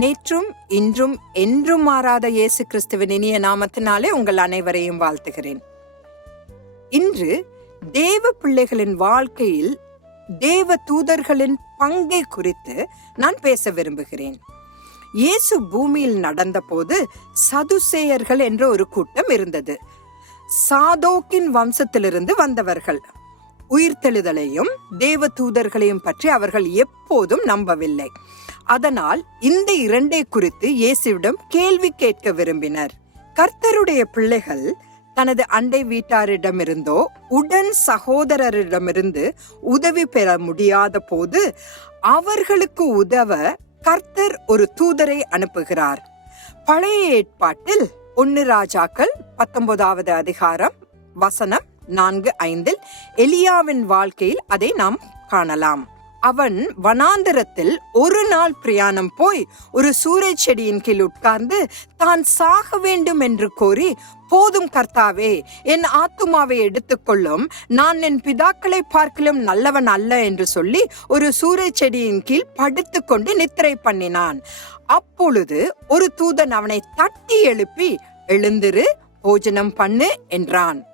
நேற்றும் இன்றும் என்றும் மாறாத இயேசு கிறிஸ்துவின் இனிய நாமத்தினாலே உங்கள் அனைவரையும் வாழ்த்துகிறேன். இன்று தேவ பிள்ளைகளின் வாழ்க்கையில் தேவ தூதர்களின் பங்கை குறித்து நான் பேச விரும்புகிறேன். இயேசு பூமியில் நடந்தபோது சதுசேயர்கள் என்ற ஒரு கூட்டம் இருந்தது. சாதோக்கின் வம்சத்திலிருந்து வந்தவர்கள். உயிர்த்தெழுதலையும் தேவ தூதர்களையும் பற்றி அவர்கள் எப்போதும் நம்பவில்லை. அதனால் இந்த இரண்டை குறித்து இயேசுவிடம் கேள்வி கேட்க விரும்பினர். கர்த்தருடைய பிள்ளைகள் தனது அண்டை வீட்டாரிடமிருந்தோ உடன் சகோதரரிடமிருந்து உதவி பெற முடியாத போது அவர்களுக்கு உதவ கர்த்தர் ஒரு தூதரை அனுப்புகிறார். பழைய ஏற்பாட்டில் ஒன்னு ராஜாக்கள் பத்தொன்பதாவது அதிகாரம் வசனம் நான்கு ஐந்தில் எலியாவின் வாழ்க்கையில் அதை நாம் காணலாம். அவன் வனாந்தரத்தில் ஒரு நாள் பிரயாணம் போய் ஒரு சூறை செடியின் கீழ் உட்கார்ந்து தான் சாக வேண்டும் என்று கோரி போதும் கர்த்தாவே என் ஆத்துமாவை எடுத்துக்கொள்ளும். நான் என் பிதாக்களை பார்க்கலும் நல்லவன் அல்ல என்று சொல்லி ஒரு சூரிய செடியின் கீழ் படுத்துக்கொண்டு நித்திரை பண்ணினான். அப்பொழுது ஒரு தூதன் அவனை தட்டி எழுப்பி எழுந்திரு போஜனம் பண்ணு என்றான்.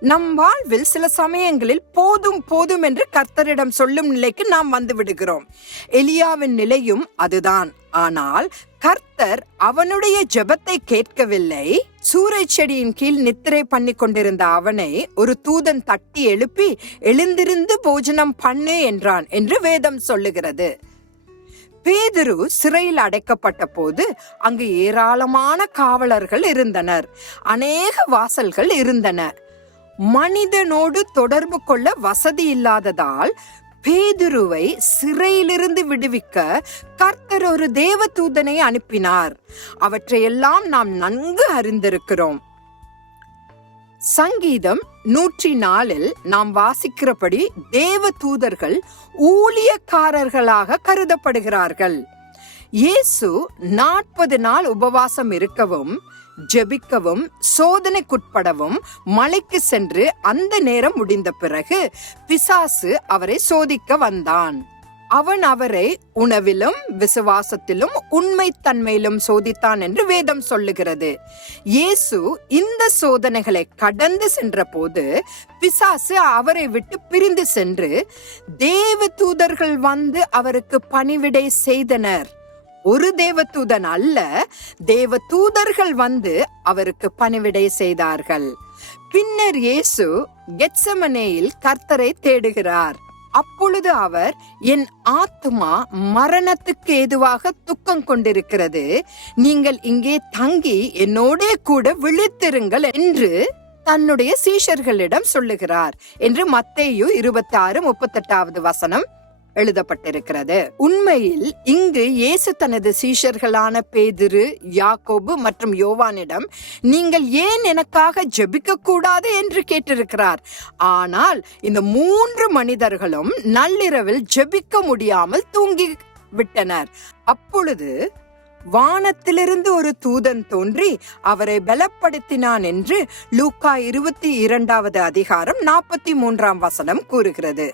நம் வாழ்வில் சில சமயங்களில் போதும் போதும் என்று கர்த்தரிடம் சொல்லும் நிலைக்கு நாம் வந்து விடுகிறோம். எலியாவின் நிலையும் அதுதான். ஆனால் கர்த்தர் அவனுடைய ஜெபத்தை கேட்கவில்லை. சூறை செடியின் கீழ் நித்திரை பண்ணி கொண்டிருந்த அவனை ஒரு தூதன் தட்டி எழுப்பி எழுந்திருந்து போஜனம் பண்ணு என்றான் என்று வேதம் சொல்லுகிறது. பேதுரு சிறையில் அடைக்கப்பட்ட போது அங்கு ஏராளமான காவலர்கள் இருந்தனர். அநேக வாசல்கள் இருந்தன. மனிதனோடு தொடர்பு கொள்ள வசதி இல்லாததால் பேதுருவை சிறையிலிருந்து விடுவிக்க கர்த்தர் ஒரு தேவதூதனை அனுப்பினார். அவற்றையெல்லாம் நாம் நன்கு அறிந்திருக்கிறோம். சங்கீதம் நூற்றி நாலில் நாம் வாசிக்கிறபடி தேவ தூதர்கள் ஊழியக்காரர்களாக கருதப்படுகிறார்கள். இயேசு நாற்பது நாள் உபவாசம் இருக்கவும் ஜெபிக்கவும் சோதனைக்குட்படவும் மலைக்கு சென்று அந்த நேரம் முடிந்த பிறகு பிசாசு அவரை சோதிக்க வந்தான். அவன் அவரை உணவிலும் விசுவாசத்திலும் உண்மைத்தன்மையிலும் சோதித்தான் என்று வேதம் சொல்லுகிறது. இயேசு இந்த சோதனைகளை கடந்து சென்ற போது பிசாசு அவரை விட்டு பிரிந்து சென்று தேவ தூதர்கள் வந்து அவருக்கு பணிவிடை செய்தனர். ஒரு தேவதூதன் அல்ல தேவ தூதர்கள் வந்து அவருக்கு பணிவிடை செய்தார்கள். பின்னர் இயேசு கெட்சமனேயில் கர்த்தரை தேடுகிறார். அப்பொழுது அவர் என் ஆத்மா மரணத்துக்கு ஏதுவாக துக்கம் கொண்டிருக்கிறது. நீங்கள் இங்கே தங்கி என்னோடே கூட விழித்திருங்கள் என்று தன்னுடைய சீஷர்களிடம் சொல்லுகிறார். என்று மத்தேயு இருபத்தி ஆறு முப்பத்தெட்டாவது வசனம் எழுதப்பட்டிருக்கிறது. உண்மையில் இங்கு இயேசு தனது சீஷர்களான பேதிரு யாக்கோபு மற்றும் யோவானிடம் நீங்கள் ஏன் எனக்காக ஜெபிக்க கூடாது என்று கேட்டிருக்கிறார். ஆனால் இந்த மூன்று மனிதர்களும் நள்ளிரவில் ஜெபிக்க முடியாமல் தூங்கி விட்டனர். அப்பொழுது வானத்திலிருந்து ஒரு தூதன் தோன்றி அவரை பலப்படுத்தினான் என்று லூக்கா இருபத்தி இரண்டாவது அதிகாரம் நாற்பத்தி மூன்றாம் வசனம் கூறுகிறது.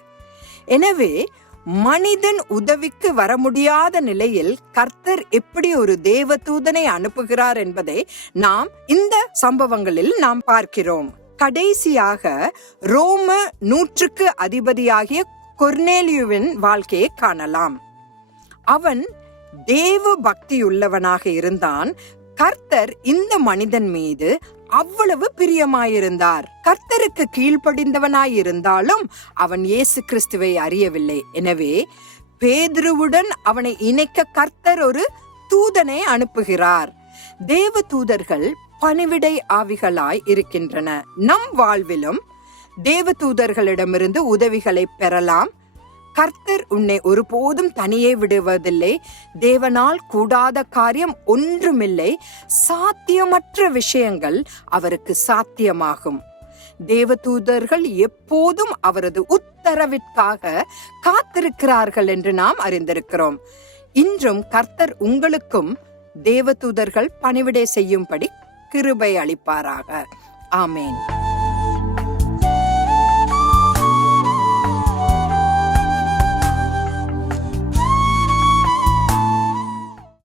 எனவே மனிதன் உதவிக்கு வர முடியாத நிலையில் கர்த்தர் எப்படி ஒரு தேவ தூதனை அனுப்புகிறார் என்பதை நாம் இந்த சம்பவங்களில் நாம் பார்க்கிறோம். கடைசியாக ரோம நூற்றுக்கு அதிபதியாகிய கொர்னேலியுவின் வாழ்க்கையை காணலாம். அவன் தேவ பக்தியுள்ளவனாக இருந்தான். கர்த்தர் இந்த மனிதன் மீது அவ்வளவு பிரியமாயிருந்தார். கர்த்தருக்கு கீழ்ப்படிந்தவனாயிருந்தாலும் அவன் இயேசு கிறிஸ்துவை அறியவில்லை. எனவே பேதுருவுடன் அவனை இணைக்க கர்த்தர் ஒரு தூதனை அனுப்புகிறார். தேவ தூதர்கள் பணிவிடை ஆவிகளாய் இருக்கின்றன. நம் வாழ்விலும் தேவ தூதர்களிடமிருந்து உதவிகளை பெறலாம். கர்த்தர் உன்னை ஒருபோதும் தனியே விடுவதில்லை. தேவனால் கூடாத காரியம் ஒன்றுமில்லை. சாத்தியமற்ற விஷயங்கள் அவருக்கு சாத்தியமாகும். தேவதூதர்கள் எப்போதும் அவரது உத்தரவிற்காக காத்திருக்கிறார்கள் என்று நாம் அறிந்திருக்கிறோம். இன்றும் கர்த்தர் உங்களுக்கும் தேவதூதர்கள் பணிவிடை செய்யும்படி கிருபை அளிப்பாராக. ஆமேன்.